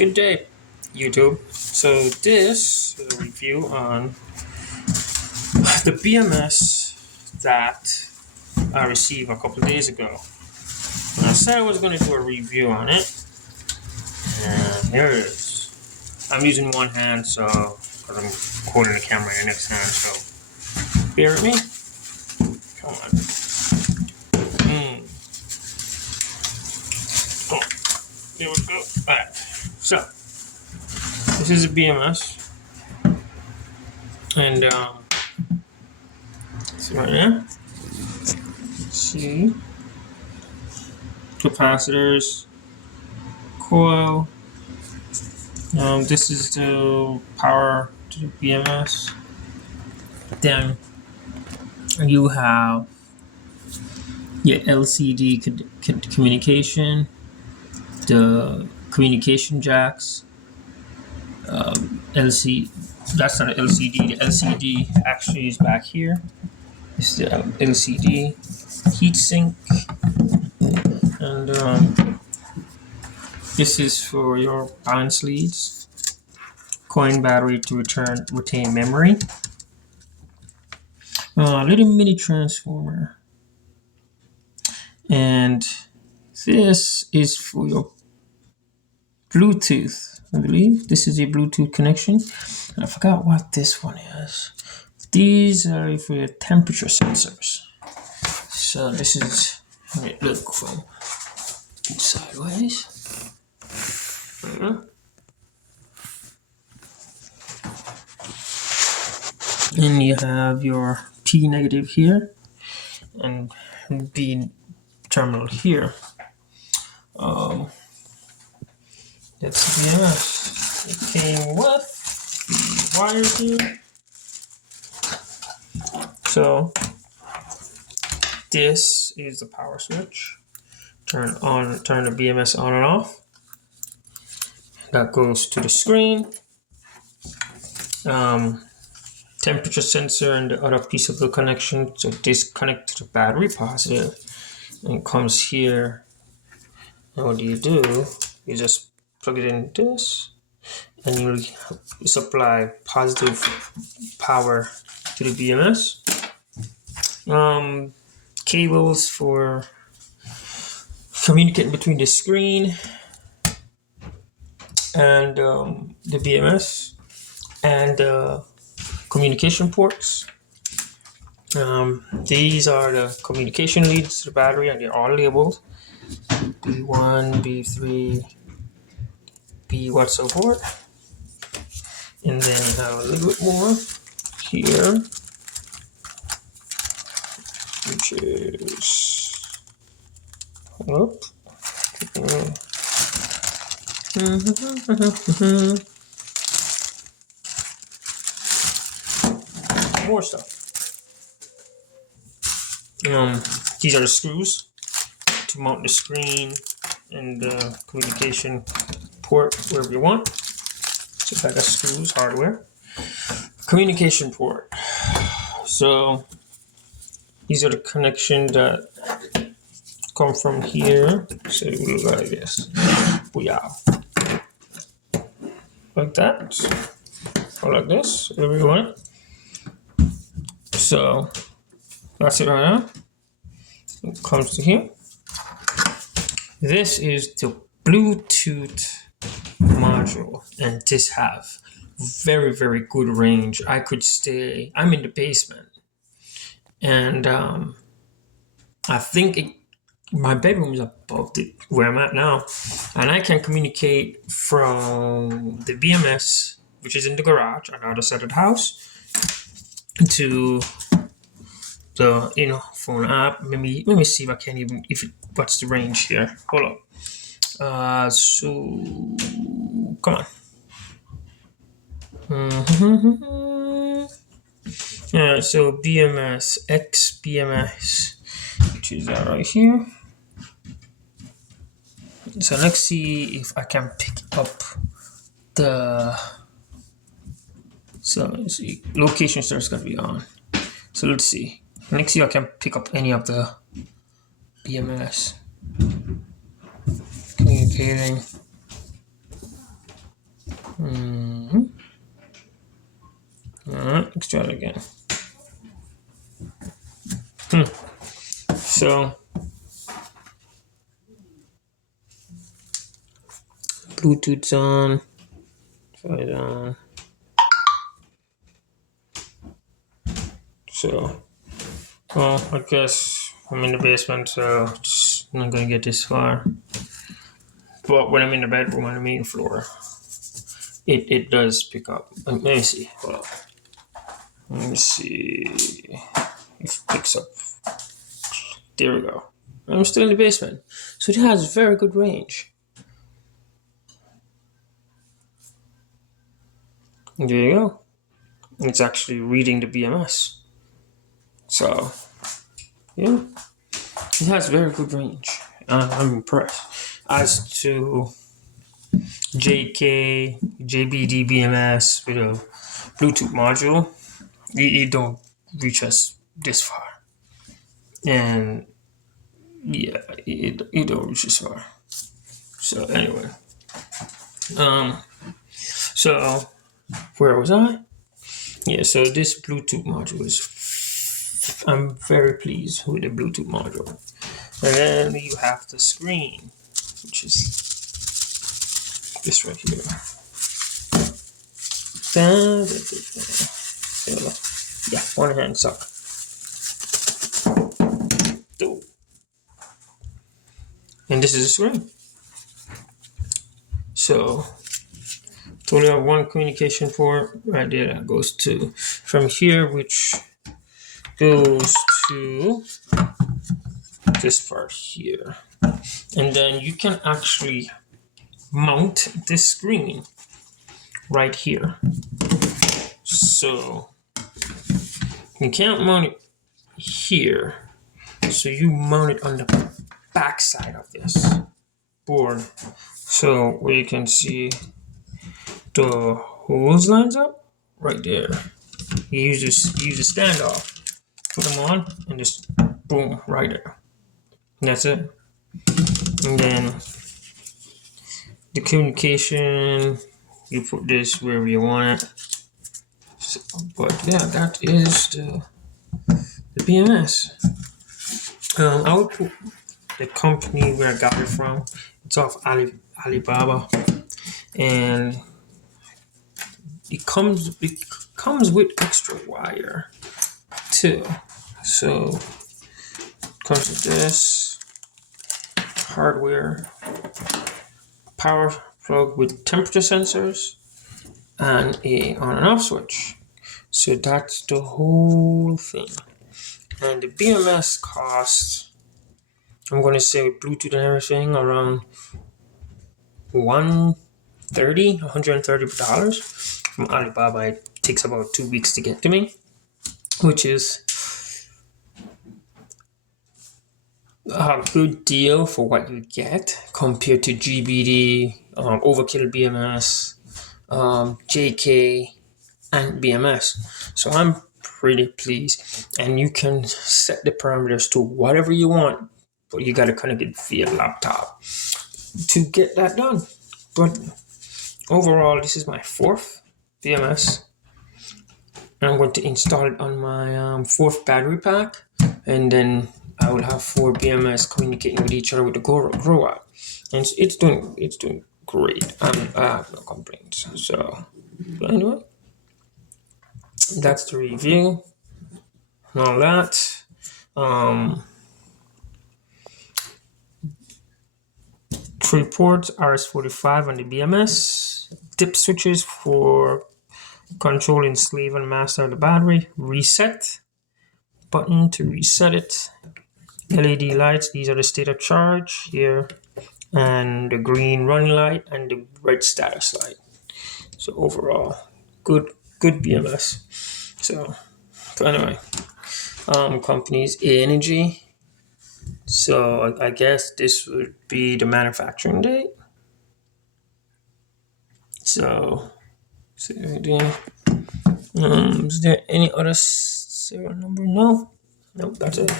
Good day, YouTube. So this is a review on the BMS that I received a couple of days ago. And I said I was going to do a review on it, and here it is. I'm using one hand, so because I'm holding the camera in the next hand, so bear with me. Come on. Oh, there we go. All right. So this is a BMS, and see right here. See capacitors, coil. This is the power to the BMS. Then you have your LCD communication, the communication jacks. That's not an LCD. The LCD actually is back here. It's the LCD heatsink, and this is for your balance leads. Coin battery to retain memory. Little mini transformer, and this is for your Bluetooth. I believe this is a Bluetooth connection. I forgot what this one is. These are for your temperature sensors. So this is, let me look from sideways. And you have your P negative here and B terminal here. That's the BMS. It came with the wires here. So this is the power switch. Turn the BMS on and off. That goes to the screen. Temperature sensor and the other piece of the connection. So disconnect to the battery positive, and it comes here. And what do? You just plug it in this, and you supply positive power to the BMS. Cables for communicating between the screen and the BMS, and communication ports. These are the communication leads to the battery, and they're all labeled B1, B3, B what so forth. And then you have a little bit more here, which is more stuff. These are the screws to mount the screen and the communication port wherever you want. So like a screws, hardware. Communication port. So these are the connections that come from here. So it will look like this. Wow. Like that. Or like this, whatever you want. So that's it right now. It comes to here. This is the Bluetooth module, and this have very, very good range. I'm in the basement, and I think my bedroom is above where I'm at now, and I can communicate from the BMS, which is in the garage on the other side of the house, to the phone app. Let me see if I can even what's the range here. Hold up. So come on. Yeah, so BMS X BMS, which is that right here. So let's see if I can pick up the. So let's see, location starts gonna be on. So let's see. Let's see if I can pick up any of the BMS. Communicating. Alright, let's try it again. So Bluetooth's on. Try it on. So, well, I guess I'm in the basement, so it's not gonna get this far. But when I'm in the bedroom on the main floor, it does pick up. Let me see. Hold on. Let me see if it picks up. There we go. I'm still in the basement, so it has very good range. There you go. It's actually reading the BMS. So, yeah, it has very good range. I'm impressed. As to JBD BMS with a Bluetooth module, it don't reach us this far. And yeah, it don't reach this far. So anyway, so where was I? Yeah, so this Bluetooth module is, I'm very pleased with the Bluetooth module. And then you have the screen, which is this right here. So, yeah, one hand suck. And this is the screen. So, only have one communication port right there that goes to from here, which goes to this part here. And then you can actually mount this screen right here. So you can't mount it here. So you mount it on the back side of this board. So where you can see the holes lines up right there. You use a standoff, put them on, and just boom, right there. And that's it. And then the communication, you put this wherever you want it. So, but yeah, that is the BMS. I would put the company where I got it from. It's off Alibaba, and it comes with extra wire too. So it comes with this hardware, power plug with temperature sensors, and a on and off switch. So that's the whole thing. And the BMS costs, I'm going to say with Bluetooth and everything, around $130 from Alibaba. It takes about 2 weeks to get to me, which is a good deal for what you get compared to GBD, Overkill BMS, JK, and BMS. So I'm pretty pleased. And you can set the parameters to whatever you want, but you got to kind of get via laptop to get that done. But overall, this is my 4th BMS. And I'm going to install it on my 4th battery pack, and then I will have 4 BMS communicating with each other with the grow out. And it's doing great. I have no complaints. So anyway, that's the review and all that. 3 ports, RS-45 on the BMS, dip switches for controlling slave and master of the battery, reset button to reset it, LED lights, these are the state of charge here, and the green running light and the red status light. So overall, good BMS. So anyway, company's Ainegy. So I guess this would be the manufacturing date. So is there any other serial number? No, that's it.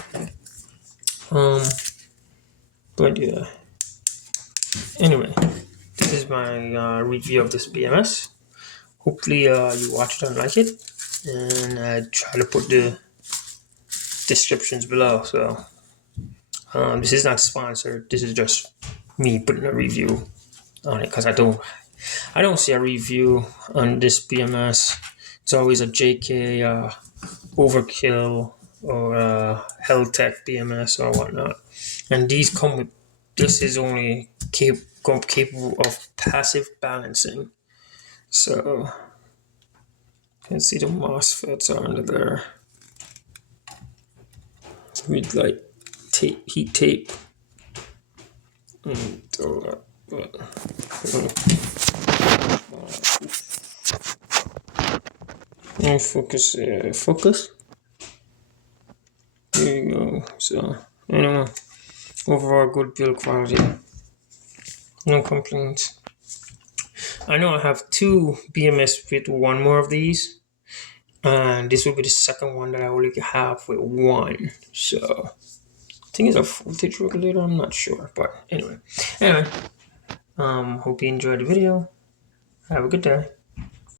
But yeah. Anyway, this is my review of this BMS. Hopefully you watch it and like it, and I try to put the descriptions below. So this is not sponsored. This is just me putting a review on it because I don't see a review on this BMS. It's always a JK Overkill or Helltech BMS or whatnot. And these come with, this is only capable of passive balancing. So you can see the MOSFETs are under there with like tape, heat tape. And all that. But, focus, focus. There you go. So anyway, overall good build quality. No complaints. I know I have 2 BMS with 1 more of these, and this will be the second one that I only have with 1. So I think it's a voltage regulator. I'm not sure, but anyway. Hope you enjoyed the video. Have a good day.